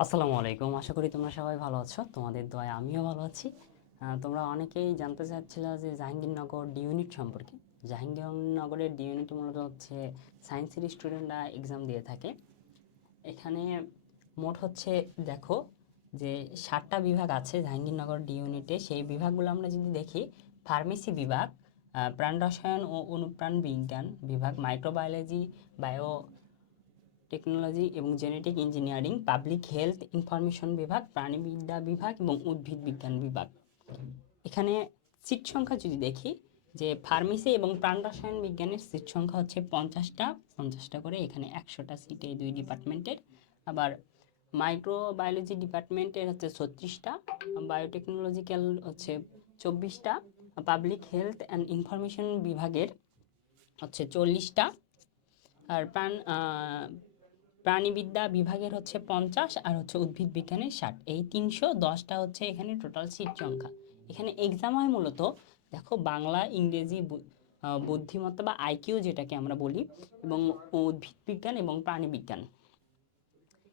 আসসালামু আলাইকুম। আশা করি তোমরা সবাই ভালো আছো। তোমাদের দোয়ায় আমিও ভালো আছি। তোমরা অনেকেই জানতে চাচ্ছিলে যে জাহাঙ্গীরনগর ডি ইউনিট সম্পর্কে। জাহাঙ্গীরনগরের ডি ইউনিট মূলত হচ্ছে সায়েন্সের স্টুডেন্টরা এক্সাম দিয়ে থাকে। এখানে মোট হচ্ছে দেখো যে 7টা বিভাগ আছে জাহাঙ্গীরনগর ডি ইউনিটে। সেই বিভাগগুলো আমরা যদি দেখি, ফার্মেসি বিভাগ, প্রাণ রসায়ন ও অনুপ্রাণ বিজ্ঞান বিভাগ, মাইক্রোবায়োলজি, বায়ো টেকনোলজি এবং genetic engineering, public health information বিভাগ, প্রাণীবিদ্যা বিভাগ এবং উদ্ভিদ বিজ্ঞান বিভাগ। এখানে সিট সংখ্যা যদি দেখি, যে ফার্মেসি এবং প্রাণ রসায়ন বিজ্ঞানের সিট সংখ্যা হচ্ছে 50টা করে, এখানে 100টা সিট এই দুই ডিপার্টমেন্টের। আবার মাইক্রোবায়োলজি ডিপার্টমেন্টের হচ্ছে 36টা, বায়োটেকনোলজিক্যাল হচ্ছে 24টা, পাবলিক হেলথ অ্যান্ড ইনফরমেশন বিভাগের হচ্ছে 40টা, আর প্রাণীবিদ্যা বিভাগের হচ্ছে 50, আর হচ্ছে উদ্ভিদ বিজ্ঞানের 60। এই 310টা হচ্ছে এখানে টোটাল সিট সংখ্যা। এখানে এক্সাম হয় মূলত দেখো বাংলা, ইংরেজি, বুদ্ধিমত্তা বা আইকিউ যেটাকে আমরা বলি, এবং উদ্ভিদ বিজ্ঞান এবং প্রাণী বিজ্ঞান।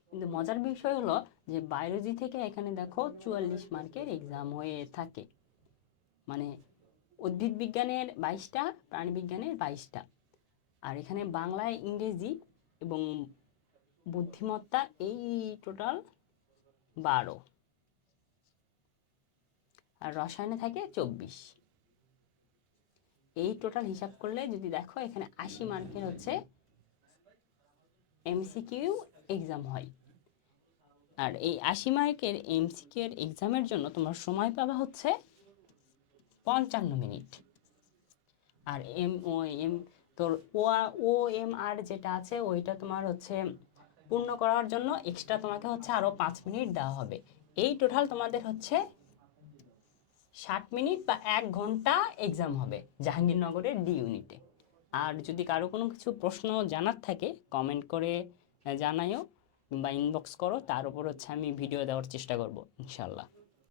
কিন্তু মজার বিষয় হলো যে বায়োলজি থেকে এখানে দেখো 44 মার্কের এক্সাম হয়ে থাকে। মানে উদ্ভিদ বিজ্ঞানের 22টা, প্রাণী বিজ্ঞানের 22টা, আর এখানে বাংলায়, ইংরেজি এবং বুদ্ধিমত্তা এই টোটাল 12, আর রসায়নে থাকে 24। এই টোটাল হিসাব করলে যদি দেখো এখানে 80 মার্কের হচ্ছে এমসিকিউ এক্সাম হয়। আর এই 80 মার্কের এমসিকিউ এর এক্সামের জন্য তোমরা সময় পাবা হচ্ছে 55 মিনিট। আর এম ও এম তোর ও এম আর যেটা আছে ওইটা তোমার হচ্ছে পূর্ণ করার জন্য এক্সট্রা তোমাকে হচ্ছে আরও 5 মিনিট দেওয়া হবে। এই টোটাল তোমাদের হচ্ছে 60 মিনিট বা 1 ঘন্টা এক্সাম হবে জাহাঙ্গীরনগরের ডি ইউনিটে। আর যদি কারো কোনো কিছু প্রশ্ন জানার থাকে কমেন্ট করে জানাইও, বা ইনবক্স করো, তার উপর হচ্ছে আমি ভিডিও দেওয়ার চেষ্টা করব ইনশাল্লাহ।